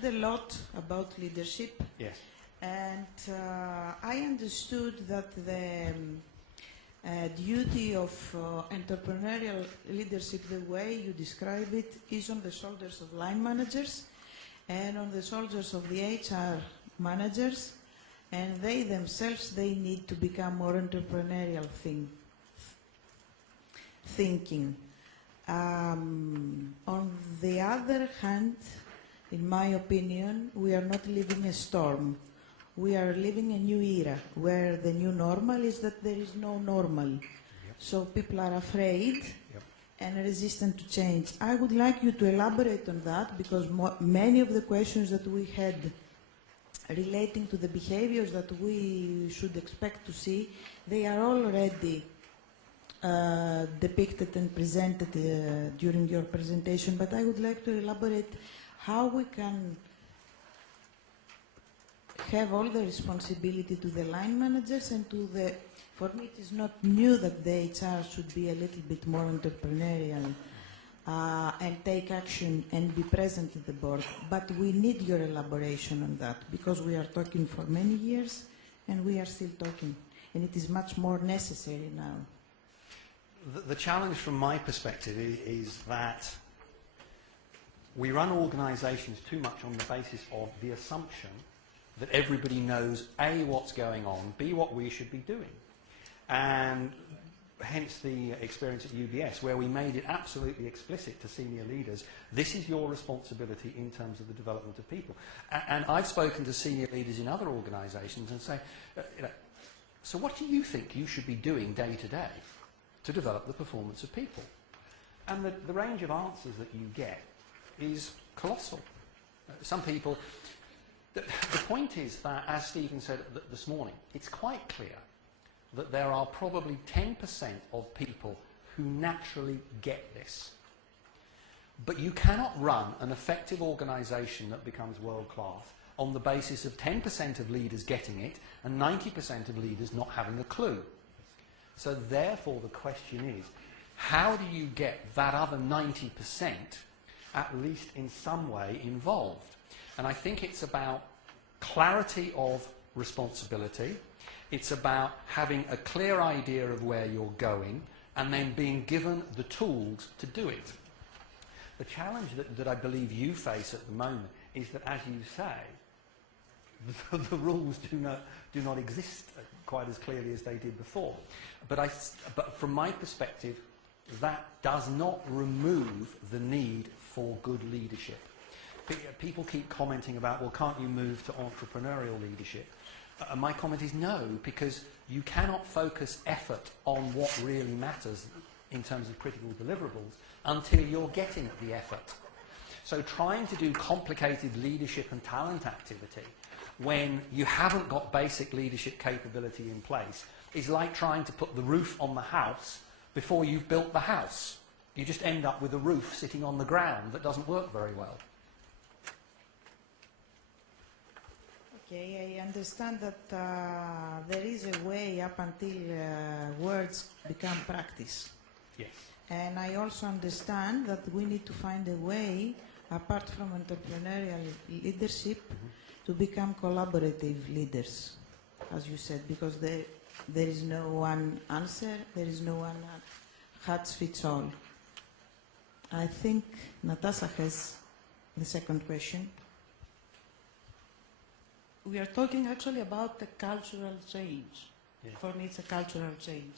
heard a lot about leadership. Yes. And I understood that the duty of entrepreneurial leadership, the way you describe it, is on the shoulders of line managers and on the shoulders of the HR managers, and they themselves, they need to become more entrepreneurial thinking. On the other hand, in my opinion, we are not living a storm. We are living a new era where the new normal is that there is no normal. Yep. So people are afraid Yep. and resistant to change. I would like you to elaborate on that, because many of the questions that we had relating to the behaviors that we should expect to see, they are already depicted and presented during your presentation, but I would like to elaborate how we can have all the responsibility to the line managers and to the, for me it is not new that the HR should be a little bit more entrepreneurial and take action and be present at the board, but we need your elaboration on that, because we are talking for many years and we are still talking, and it is much more necessary now. The challenge from my perspective is that we run organisations too much on the basis of the assumption that everybody knows A, what's going on, B, what we should be doing. And hence the experience at UBS, where we made it absolutely explicit to senior leaders, this is your responsibility in terms of the development of people. And I've spoken to senior leaders in other organisations and say, so what do you think you should be doing day to day to develop the performance of people? And the range of answers that you get is colossal. Some people... The point is that, as Stephen said this morning, it's quite clear that there are probably 10% of people who naturally get this. But you cannot run an effective organisation that becomes world-class on the basis of 10% of leaders getting it and 90% of leaders not having a clue. So therefore the question is, how do you get that other 90% at least in some way involved? And I think it's about clarity of responsibility, it's about having a clear idea of where you're going, and then being given the tools to do it. The challenge that I believe you face at the moment is that, as you say, the rules do not exist quite as clearly as they did before. But from my perspective, that does not remove the need for good leadership. People keep commenting about, well, can't you move to entrepreneurial leadership? My comment is no, because you cannot focus effort on what really matters in terms of critical deliverables until you're getting the effort. So trying to do complicated leadership and talent activity when you haven't got basic leadership capability in place is like trying to put the roof on the house before you've built the house. You just end up with a roof sitting on the ground that doesn't work very well. Okay, I understand that there is a way up until words become practice. Yes. And I also understand that we need to find a way, apart from entrepreneurial leadership, to become collaborative leaders, as you said, because there is no one answer, there is no one hat fits all. I think Natasha has the second question. We are talking actually about the cultural change. Yeah. For me, it's a cultural change.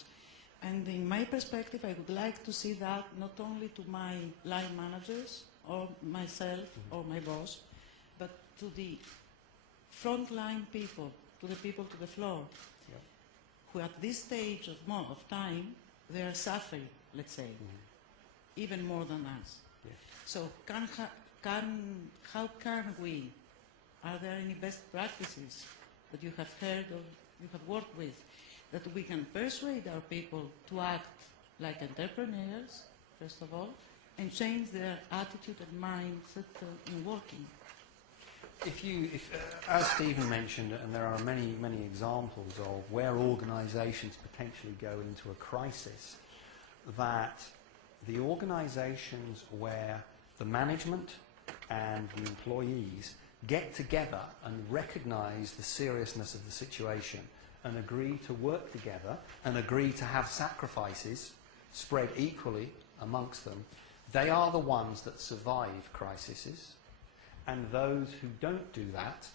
And in my perspective, I would like to see that not only to my line managers or myself or my boss, but to the frontline people, to the people to the floor, who at this stage of time, they are suffering, let's say, even more than us. Yes. So how can we, are there any best practices that you have heard or you have worked with, that we can persuade our people to act like entrepreneurs, first of all, and change their attitude and mindset in working? As Stephen mentioned, and there are many, many examples of where organisations potentially go into a crisis, that the organisations where the management and the employees get together and recognise the seriousness of the situation and agree to work together and agree to have sacrifices spread equally amongst them, they are the ones that survive crises, and those who don't do that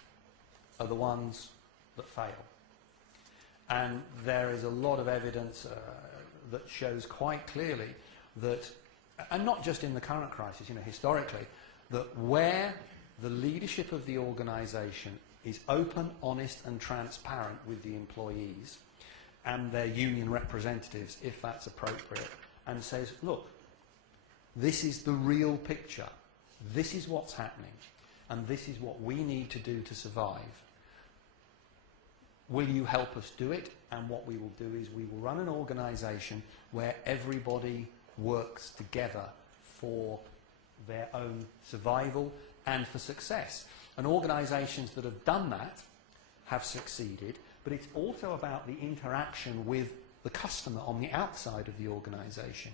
are the ones that fail. And there is a lot of evidence that shows quite clearly that, and not just in the current crisis, historically, that where the leadership of the organisation is open, honest and transparent with the employees and their union representatives, if that's appropriate, and says, look, this is the real picture, this is what's happening, and this is what we need to do to survive. Will you help us do it? And what we will do is we will run an organisation where everybody works together for their own survival and for success. And organisations that have done that have succeeded, but it's also about the interaction with the customer on the outside of the organisation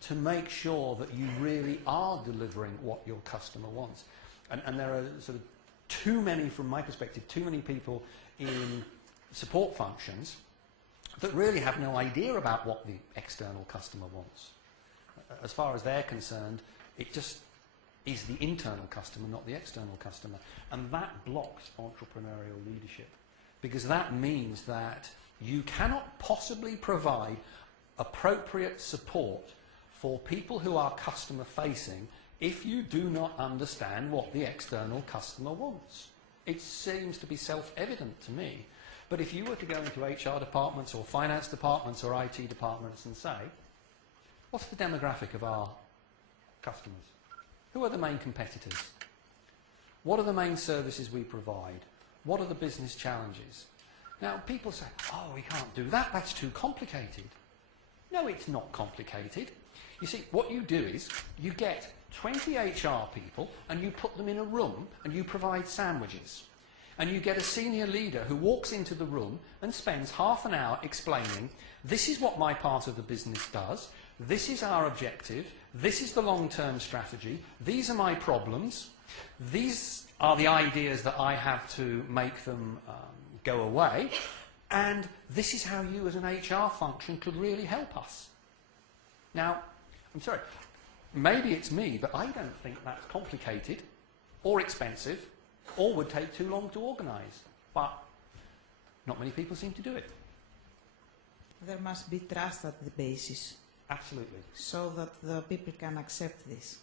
to make sure that you really are delivering what your customer wants. And there are sort of too many, from my perspective, too many people in support functions that really have no idea about what the external customer wants. As far as they're concerned, it just is the internal customer, not the external customer. And that blocks entrepreneurial leadership, because that means that you cannot possibly provide appropriate support for people who are customer facing if you do not understand what the external customer wants. It seems to be self-evident to me. But if you were to go into HR departments or finance departments or IT departments and say, what's the demographic of our customers? Who are the main competitors? What are the main services we provide? What are the business challenges? Now, people say, oh, we can't do that, that's too complicated. No, it's not complicated. You see, what you do is you get 20 HR people and you put them in a room and you provide sandwiches. And you get a senior leader who walks into the room and spends half an hour explaining, this is what my part of the business does, this is our objective, this is the long-term strategy, these are my problems, these are the ideas that I have to make them go away, and this is how you as an HR function could really help us. Now, I'm sorry, maybe it's me, but I don't think that's complicated or expensive or would take too long to organise. But not many people seem to do it. There must be trust at the basis. Absolutely. So that the people can accept this.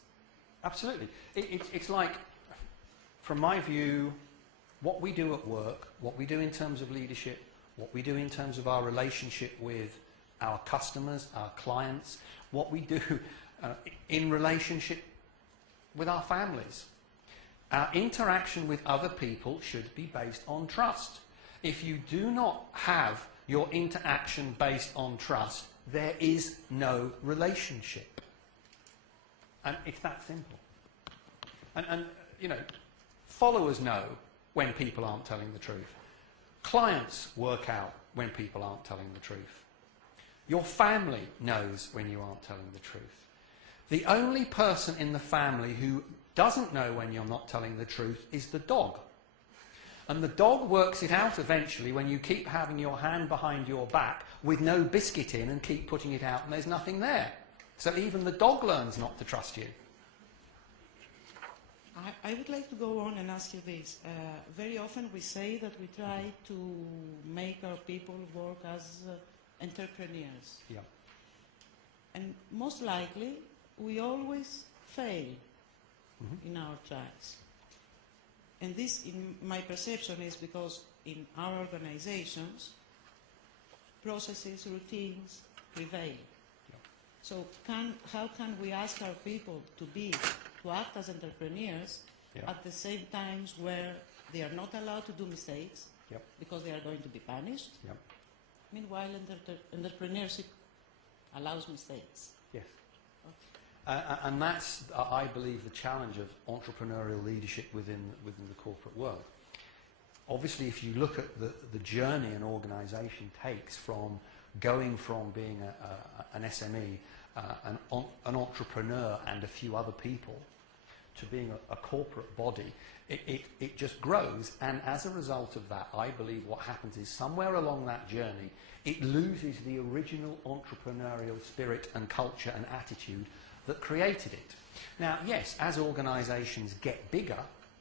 Absolutely. It's like, from my view, what we do at work, what we do in terms of leadership, what we do in terms of our relationship with our customers, our clients, what we do in relationship with our families. Our interaction with other people should be based on trust. If you do not have your interaction based on trust, there is no relationship. And it's that simple. And you know, followers know when people aren't telling the truth. Clients work out when people aren't telling the truth. Your family knows when you aren't telling the truth. The only person in the family who doesn't know when you're not telling the truth is the dog. And the dog works it out eventually when you keep having your hand behind your back with no biscuit in and keep putting it out and there's nothing there. So even the dog learns not to trust you. I would like to go on and ask you this. Very often we say that we try to make our people work as entrepreneurs. Yeah. And most likely we always fail in our tries. And this, in my perception, is because in our organizations, processes, routines prevail. Yeah. So how can we ask our people to act as entrepreneurs at the same times where they are not allowed to do mistakes because they are going to be punished? Yep. Meanwhile, entrepreneurship allows mistakes. Yes. And that's, I believe, the challenge of entrepreneurial leadership within the corporate world. Obviously, if you look at the journey an organisation takes from going from being an SME, an entrepreneur and a few other people, to being a corporate body, it just grows, and as a result of that, I believe what happens is somewhere along that journey, it loses the original entrepreneurial spirit and culture and attitude that created it. Now, yes, as organisations get bigger,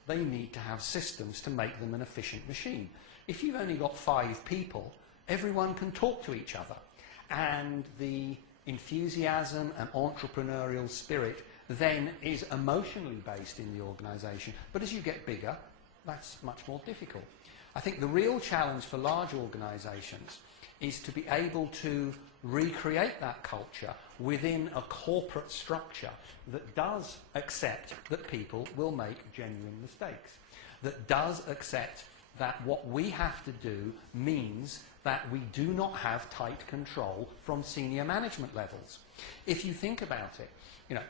they need to have systems to make them an efficient machine. If you've only got 5 people, everyone can talk to each other, and the enthusiasm and entrepreneurial spirit then is emotionally based in the organisation. But as you get bigger, that's much more difficult. I think the real challenge for large organisations is to be able to recreate that culture within a corporate structure that does accept that people will make genuine mistakes, that does accept that what we have to do means that we do not have tight control from senior management levels. If you think about it, you know,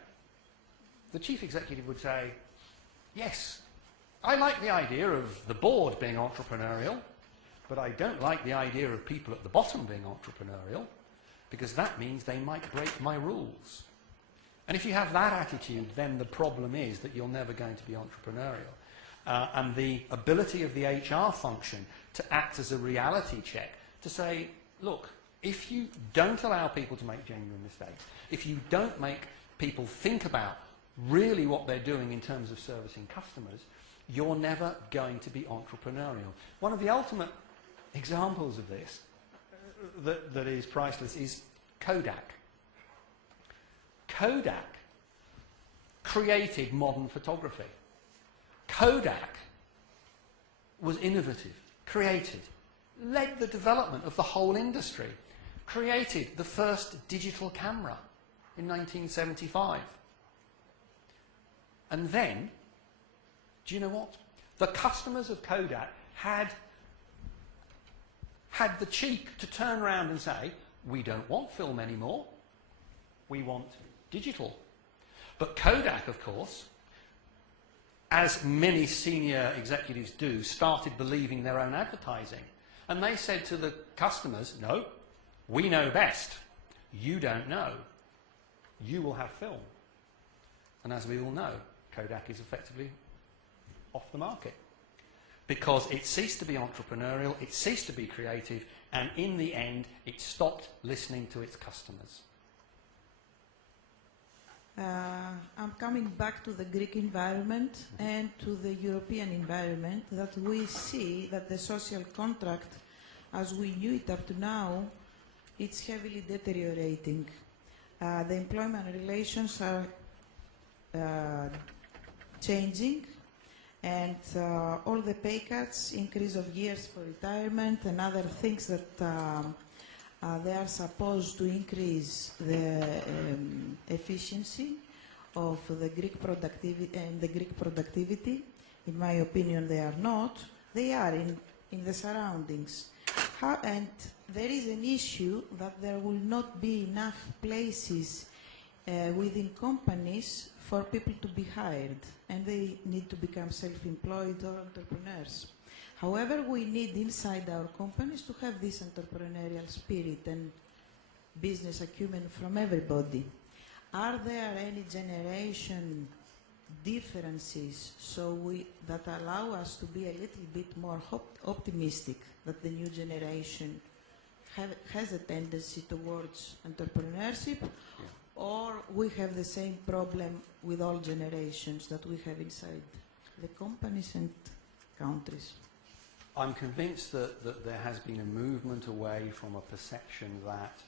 the chief executive would say, yes, I like the idea of the board being entrepreneurial, but I don't like the idea of people at the bottom being entrepreneurial, because that means they might break my rules. And if you have that attitude, then the problem is that you're never going to be entrepreneurial. And the ability of the HR function to act as a reality check, to say, look, if you don't allow people to make genuine mistakes, if you don't make people think about really what they're doing in terms of servicing customers, you're never going to be entrepreneurial. One of the ultimate examples of this that is priceless is Kodak. Kodak created modern photography. Kodak was innovative, created, led the development of the whole industry, created the first digital camera in 1975. And then, do you know what? The customers of Kodak had the cheek to turn around and say, we don't want film anymore, we want digital. But Kodak, of course, as many senior executives do, started believing their own advertising. And they said to the customers, no, we know best. You don't know. You will have film. And as we all know, Kodak is effectively off the market, because it ceased to be entrepreneurial, it ceased to be creative, and in the end, it stopped listening to its customers. I'm coming back to the Greek environment and to the European environment, that we see that the social contract, as we knew it up to now, it's heavily deteriorating. The employment relations are changing, and all the pay cuts, increase of years for retirement, and other things that they are supposed to increase the efficiency of the Greek productivity. In my opinion, they are not. They are in the surroundings. And there is an issue that there will not be enough places within companies for people to be hired, and they need to become self-employed or entrepreneurs. However, we need inside our companies to have this entrepreneurial spirit and business acumen from everybody. Are there any generation differences that allow us to be a little bit more optimistic that the new generation has a tendency towards entrepreneurship? Yeah. Or we have the same problem with all generations that we have inside the companies and countries? I'm convinced that there has been a movement away from a perception that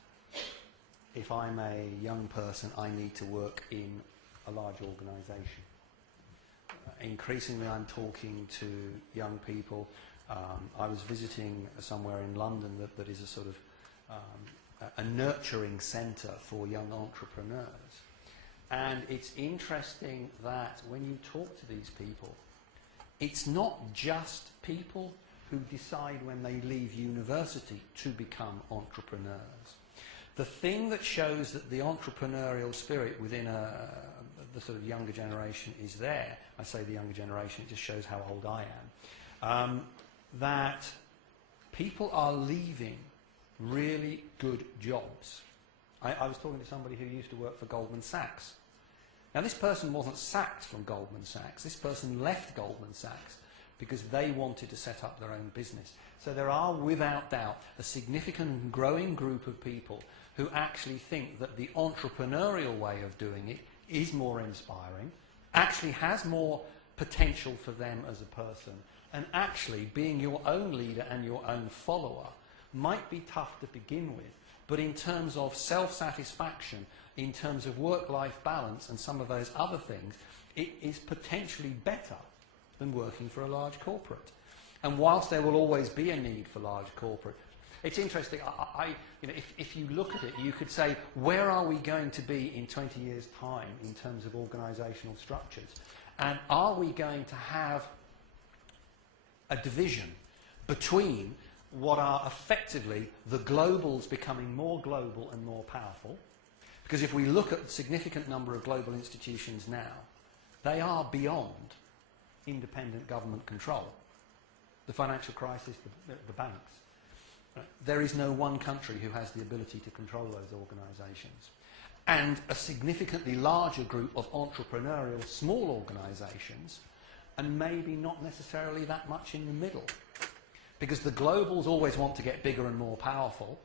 if I'm a young person, I need to work in a large organisation. Increasingly, I'm talking to young people. I was visiting somewhere in London that is a sort of a nurturing centre for young entrepreneurs. And it's interesting that when you talk to these people, it's not just people who decide when they leave university to become entrepreneurs. The thing that shows that the entrepreneurial spirit within the sort of younger generation is there, I say the younger generation, it just shows how old I am, that people are leaving really good jobs. I was talking to somebody who used to work for Goldman Sachs. Now, this person wasn't sacked from Goldman Sachs. This person left Goldman Sachs because they wanted to set up their own business. So there are, without doubt, a significant and growing group of people who actually think that the entrepreneurial way of doing it is more inspiring, actually has more potential for them as a person, and actually being your own leader and your own follower might be tough to begin with, but in terms of self-satisfaction, in terms of work-life balance and some of those other things, it is potentially better than working for a large corporate. And whilst there will always be a need for large corporate, it's interesting, if you look at it, you could say, where are we going to be in 20 years' time in terms of organisational structures? And are we going to have a division between what are effectively the globals becoming more global and more powerful? Because if we look at a significant number of global institutions now, they are beyond independent government control. The financial crisis, the banks. There is no one country who has the ability to control those organisations. And a significantly larger group of entrepreneurial small organisations, and maybe not necessarily that much in the middle. Because the globals always want to get bigger and more powerful,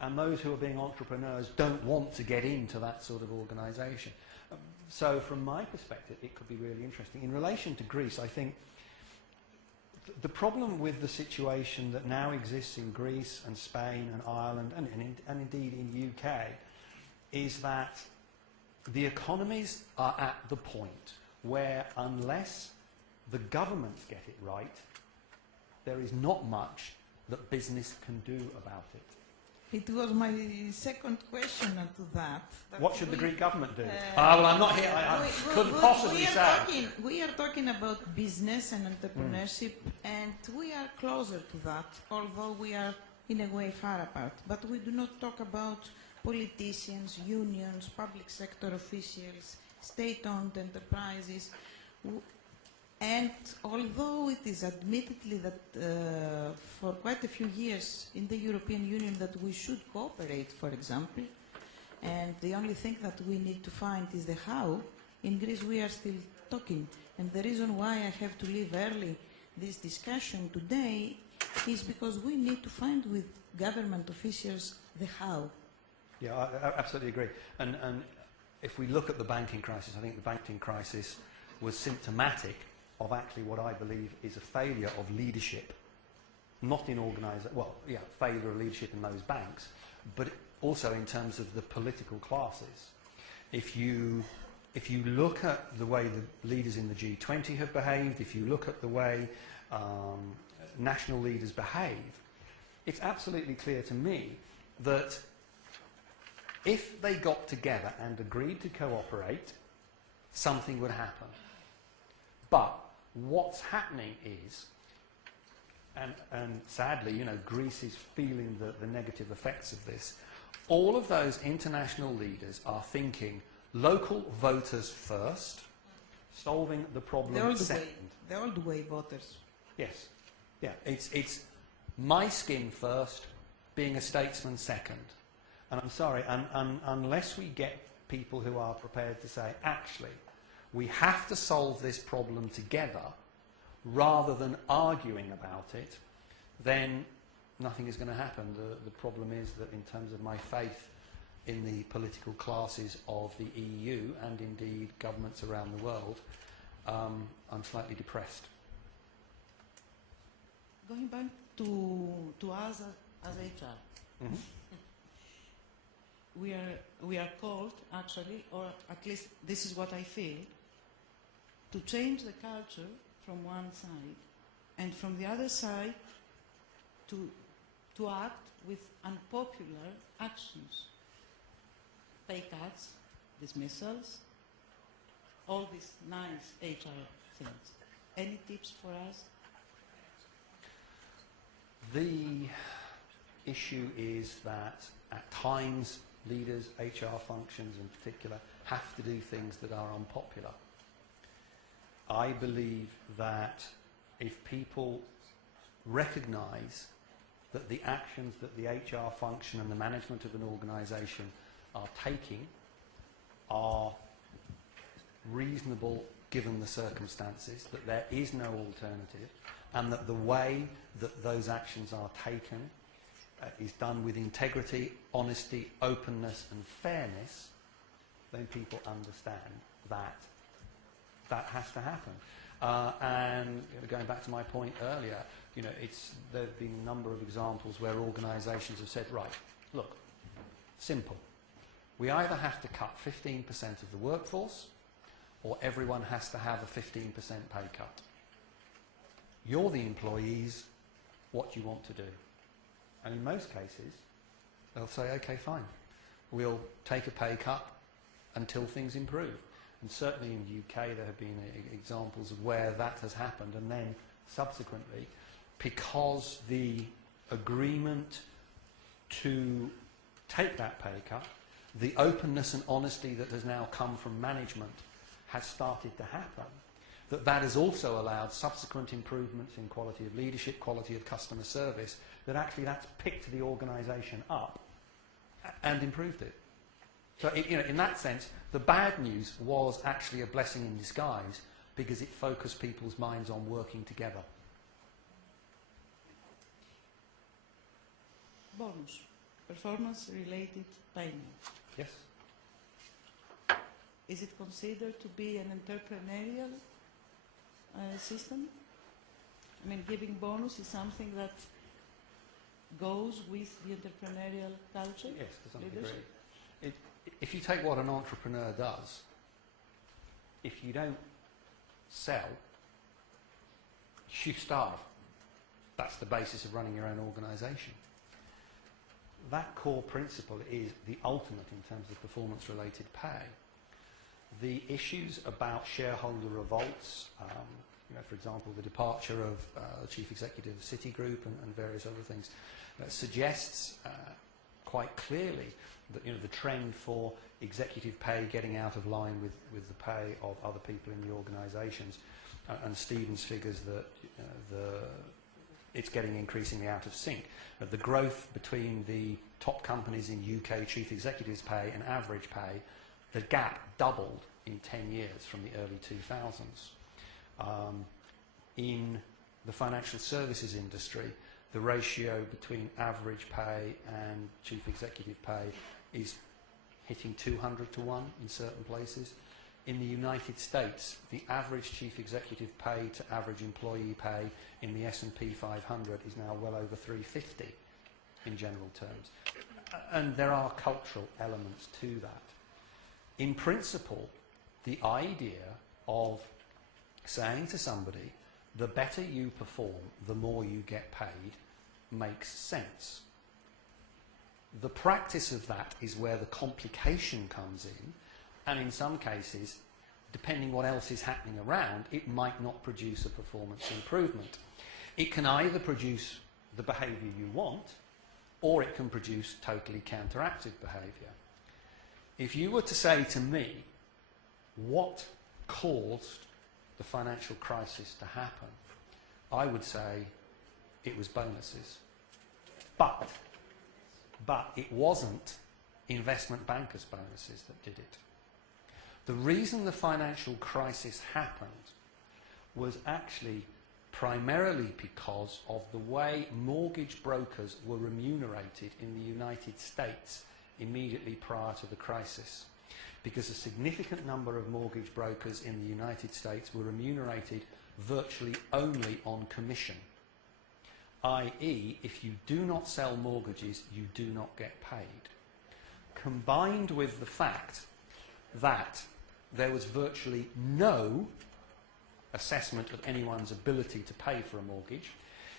and those who are being entrepreneurs don't want to get into that sort of organisation. So from my perspective, it could be really interesting. In relation to Greece, I think the problem with the situation that now exists in Greece and Spain and Ireland and indeed in the UK is that the economies are at the point where unless the governments get it right, there is not much that business can do about it. It was my second question to that. What should the Greek government do? Well, I'm not here. I couldn't possibly say. We are talking about business and entrepreneurship, and we are closer to that, although we are in a way far apart. But we do not talk about politicians, unions, public sector officials, state-owned enterprises. And although it is admittedly that for quite a few years in the European Union that we should cooperate, for example, and the only thing that we need to find is the how, in Greece we are still talking. And the reason why I have to leave early this discussion today is because we need to find with government officials the how. Yeah, I absolutely agree. And if we look at the banking crisis, I think the banking crisis was symptomatic of actually what I believe is a failure of leadership, not in failure of leadership in those banks, but also in terms of the political classes. If you look at the way the leaders in the G20 have behaved, if you look at the way national leaders behave, it's absolutely clear to me that if they got together and agreed to cooperate, something would happen. But what's happening is, and sadly, Greece is feeling the negative effects of this, all of those international leaders are thinking local voters first, solving the problem second. The old way voters. Yes. Yeah. It's my skin first, being a statesman second. And I'm sorry, unless we get people who are prepared to say, actually, we have to solve this problem together rather than arguing about it, then nothing is going to happen. The problem is that in terms of my faith in the political classes of the EU and indeed governments around the world, I'm slightly depressed. Going back to us as HR, Mm-hmm. we are called, actually, or at least this is what I feel, to change the culture from one side, and from the other side to act with unpopular actions. Pay cuts, dismissals, all these nice HR things. Any tips for us? The issue is that at times leaders, HR functions in particular, have to do things that are unpopular. I believe that if people recognise that the actions that the HR function and the management of an organisation are taking are reasonable given the circumstances, that there is no alternative, and that the way that those actions are taken is done with integrity, honesty, openness and fairness, then people understand that that has to happen. And going back to my point earlier, there have been a number of examples where organisations have said, right, look, simple. We either have to cut 15% of the workforce, or everyone has to have a 15% pay cut. You're the employees, what do you want to do? And in most cases, they'll say, okay, fine. We'll take a pay cut until things improve. And certainly in the UK there have been examples of where that has happened, and then subsequently, because the agreement to take that pay cut, the openness and honesty that has now come from management has started to happen, that has also allowed subsequent improvements in quality of leadership, quality of customer service, that actually that's picked the organisation up and improved it. So in that sense, the bad news was actually a blessing in disguise, because it focused people's minds on working together. Bonus. Performance-related payment. Yes. Is it considered to be an entrepreneurial system? I mean, giving bonus is something that goes with the entrepreneurial culture? Yes, to some leadership? degree. If you take what an entrepreneur does, if you don't sell, you starve. That's the basis of running your own organisation. That core principle is the ultimate in terms of performance-related pay. The issues about shareholder revolts, for example, the departure of the chief executive of Citigroup and various other things, suggests quite clearly that the trend for executive pay getting out of line with the pay of other people in the organisations, and Stephen's figures that it's getting increasingly out of sync. The growth between the top companies in UK chief executives' pay and average pay, the gap doubled in 10 years from the early 2000s. In the financial services industry, the ratio between average pay and chief executive pay is hitting 200 to 1 in certain places. In the United States, the average chief executive pay to average employee pay in the S&P 500 is now well over 350 in general terms. And there are cultural elements to that. In principle, the idea of saying to somebody, the better you perform, the more you get paid, makes sense. The practice of that is where the complication comes in, and in some cases, depending what else is happening around, it might not produce a performance improvement. It can either produce the behaviour you want, or it can produce totally counteractive behaviour. If you were to say to me, what caused the financial crisis to happen, I would say it was bonuses. But it wasn't investment bankers' bonuses that did it. The reason the financial crisis happened was actually primarily because of the way mortgage brokers were remunerated in the United States immediately prior to the crisis. Because a significant number of mortgage brokers in the United States were remunerated virtually only on commission. i.e., if you do not sell mortgages, you do not get paid. Combined with the fact that there was virtually no assessment of anyone's ability to pay for a mortgage.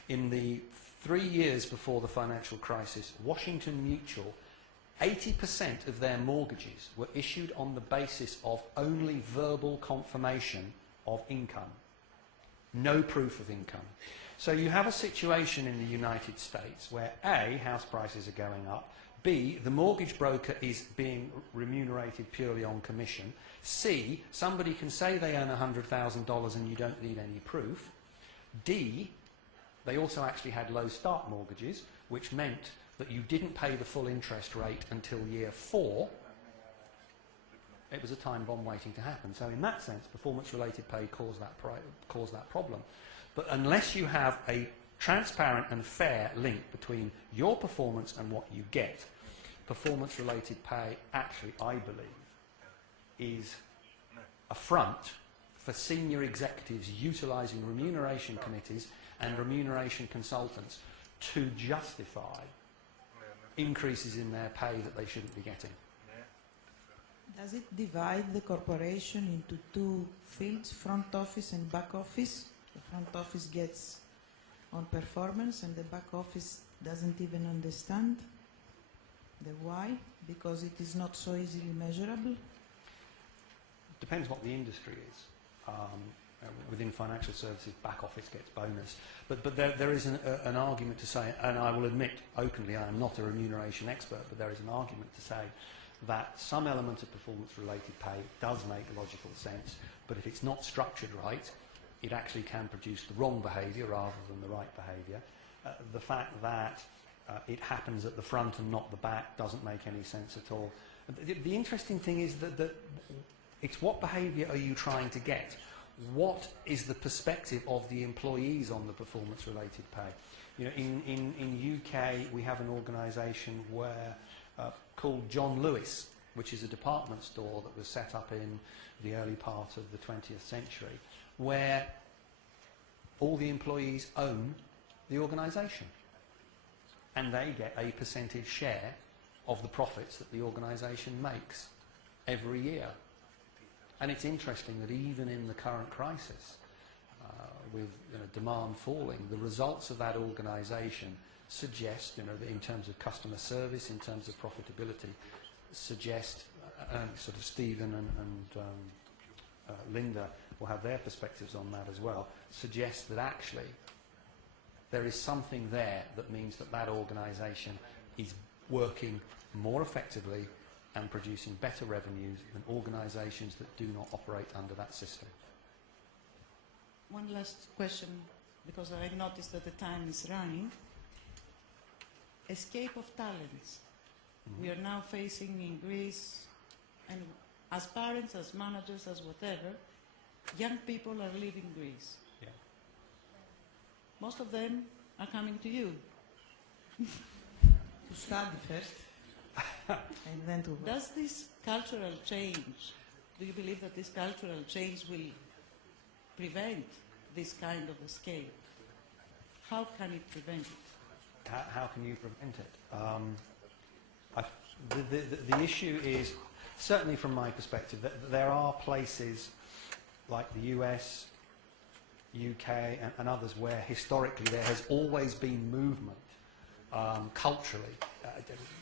In the 3 years before the financial crisis, Washington Mutual, 80% of their mortgages were issued on the basis of only verbal confirmation of income. No proof of income. So you have a situation in the United States where A, house prices are going up, B, the mortgage broker is being remunerated purely on commission, C, somebody can say they earn $100,000 and you don't need any proof, D, they also actually had low start mortgages, which meant that you didn't pay the full interest rate until year 4, It was a time bomb waiting to happen. So in that sense, performance-related pay caused that problem. But unless you have a transparent and fair link between your performance and what you get, performance-related pay actually, I believe, is a front for senior executives utilising remuneration committees and remuneration consultants to justify increases in their pay that they shouldn't be getting. Does it divide the corporation into two fields, front office and back office? The front office gets on performance and the back office doesn't even understand the why, because it is not so easily measurable? Depends what the industry is. Within financial services, back office gets bonus. But there is an argument to say, and I will admit openly I am not a remuneration expert, but there is an argument to say that some element of performance-related pay does make logical sense, but if it's not structured right, it actually can produce the wrong behaviour rather than the right behaviour. The fact that it happens at the front and not the back doesn't make any sense at all. The interesting thing is that it's what behaviour are you trying to get? What is the perspective of the employees on the performance-related pay? You know, in UK we have an organisation where called John Lewis, which is a department store that was set up in the early part of the 20th century, where all the employees own the organisation, and they get a percentage share of the profits that the organisation makes every year. And it's interesting that even in the current crisis, with demand falling, the results of that organisation suggest, that in terms of customer service, in terms of profitability, suggest, and sort of Stephen and Linda will have their perspectives on that as well, suggest that actually there is something there that means that that organisation is working more effectively and producing better revenues than organisations that do not operate under that system. One last question, because I noticed that the time is running. Escape of talents. We are now facing in Greece, and as parents, as managers, as whatever, young people are leaving Greece. Yeah. Most of them are coming to you. To study first, and then to work. Does this cultural change, do you believe that this cultural change will prevent this kind of escape? How can it prevent it? How can you prevent it? The issue is, certainly from my perspective, that there are places like the US, UK and others where historically there has always been movement culturally.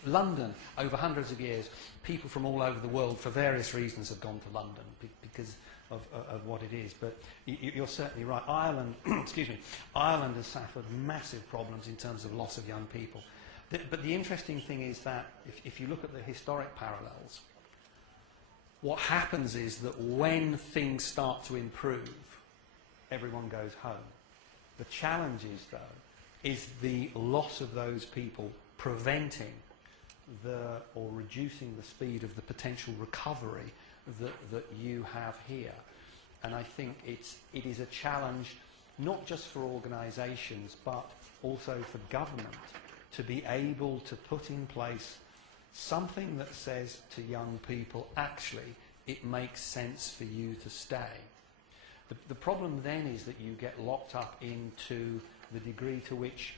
London, over hundreds of years, people from all over the world for various reasons have gone to London because of what it is. But you're certainly right. Ireland, excuse me, Ireland has suffered massive problems in terms of loss of young people. But the interesting thing is that if you look at the historic parallels, what happens is that when things start to improve, everyone goes home. The challenge is, though, is the loss of those people preventing or reducing the speed of the potential recovery that you have here. And I think it is a challenge not just for organisations but also for government to be able to put in place something that says to young people, actually, it makes sense for you to stay. The problem then is that you get locked up into the degree to which,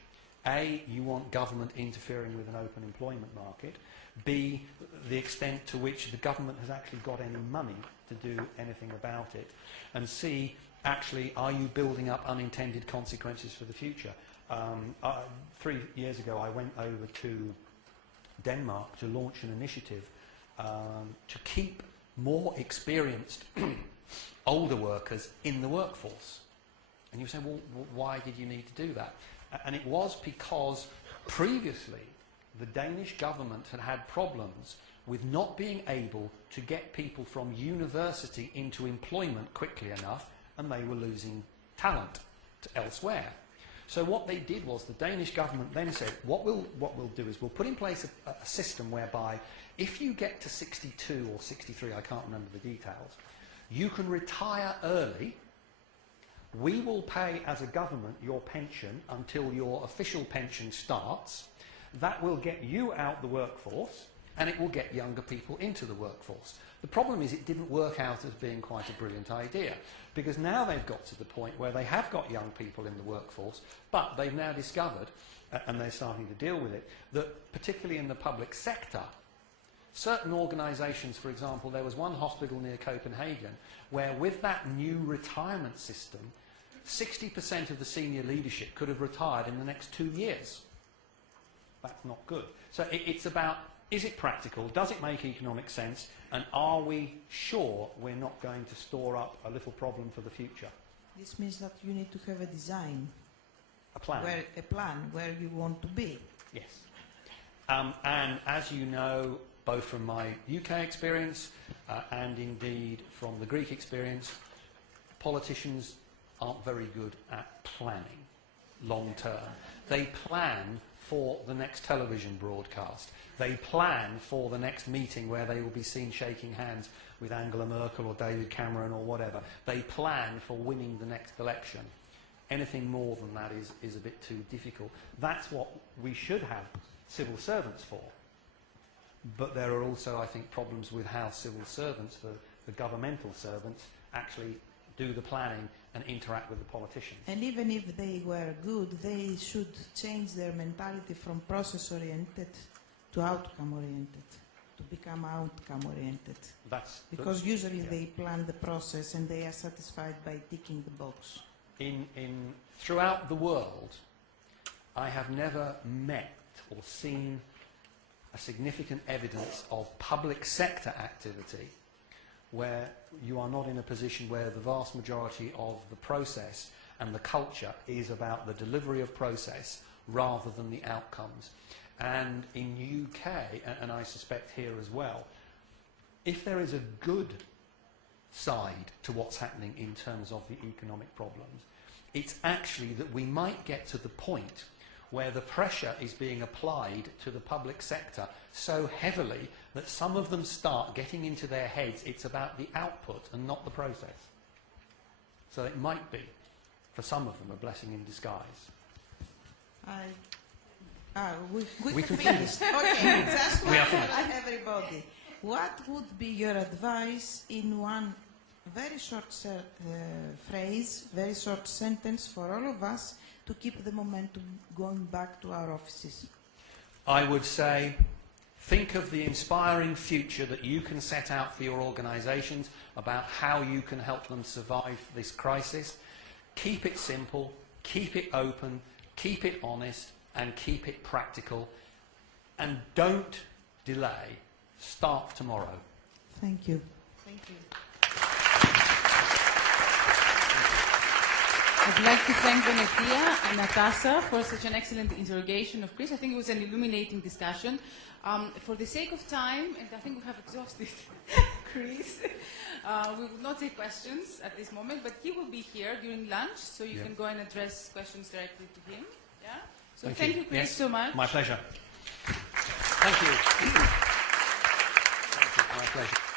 A, you want government interfering with an open employment market, B, the extent to which the government has actually got any money to do anything about it, and C, actually, are you building up unintended consequences for the future? 3 years ago, I went over to Denmark to launch an initiative to keep more experienced older workers in the workforce. And you say, well, why did you need to do that? And it was because previously the Danish government had had problems with not being able to get people from university into employment quickly enough, and they were losing talent to elsewhere. So what they did was the Danish government then said, what we'll do is we'll put in place a system whereby if you get to 62 or 63, I can't remember the details, you can retire early. We will pay as a government your pension until your official pension starts. That will get you out the workforce and it will get younger people into the workforce. The problem is it didn't work out as being quite a brilliant idea, because now they've got to the point where they have got young people in the workforce, but they've now discovered, and they're starting to deal with it, that particularly in the public sector, certain organisations, for example, there was one hospital near Copenhagen where with that new retirement system, 60% of the senior leadership could have retired in the next 2 years. That's not good. So it's about, is it practical? Does it make economic sense? And are we sure we're not going to store up a little problem for the future? This means that you need to have a design. A plan. Where you want to be. Yes. And as you know, both from my UK experience and indeed from the Greek experience, politicians aren't very good at planning long term. They plan for the next television broadcast. They plan for the next meeting where they will be seen shaking hands with Angela Merkel or David Cameron or whatever. They plan for winning the next election. Anything more than that is a bit too difficult. That's what we should have civil servants for. But there are also, I think, problems with how civil servants, the governmental servants, actually do the planning and interact with the politicians. And even if they were good, they should change their mentality from process-oriented to outcome-oriented, to become outcome-oriented. Because usually they plan the process and they are satisfied by ticking the box. Throughout the world, I have never met or seen a significant evidence of public sector activity where you are not in a position where the vast majority of the process and the culture is about the delivery of process rather than the outcomes. And in UK, and I suspect here as well, if there is a good side to what's happening in terms of the economic problems, it's actually that we might get to the point where the pressure is being applied to the public sector so heavily that some of them start getting into their heads it's about the output and not the process. So it might be, for some of them, a blessing in disguise. We can finish. Okay, just one for everybody. What would be your advice in one very short phrase, very short sentence for all of us to keep the momentum going back to our offices? I would say, think of the inspiring future that you can set out for your organisations about how you can help them survive this crisis. Keep it simple, keep it open, keep it honest, and keep it practical. And don't delay. Start tomorrow. Thank you. Thank you. I'd like to thank Venetia and Natasha for such an excellent interrogation of Chris. I think it was an illuminating discussion. For the sake of time, and I think we have exhausted Chris, we will not take questions at this moment, but he will be here during lunch, so you can go and address questions directly to him. Yeah? So thank you, Chris, so much. My pleasure. Thank you. Thank you. My pleasure.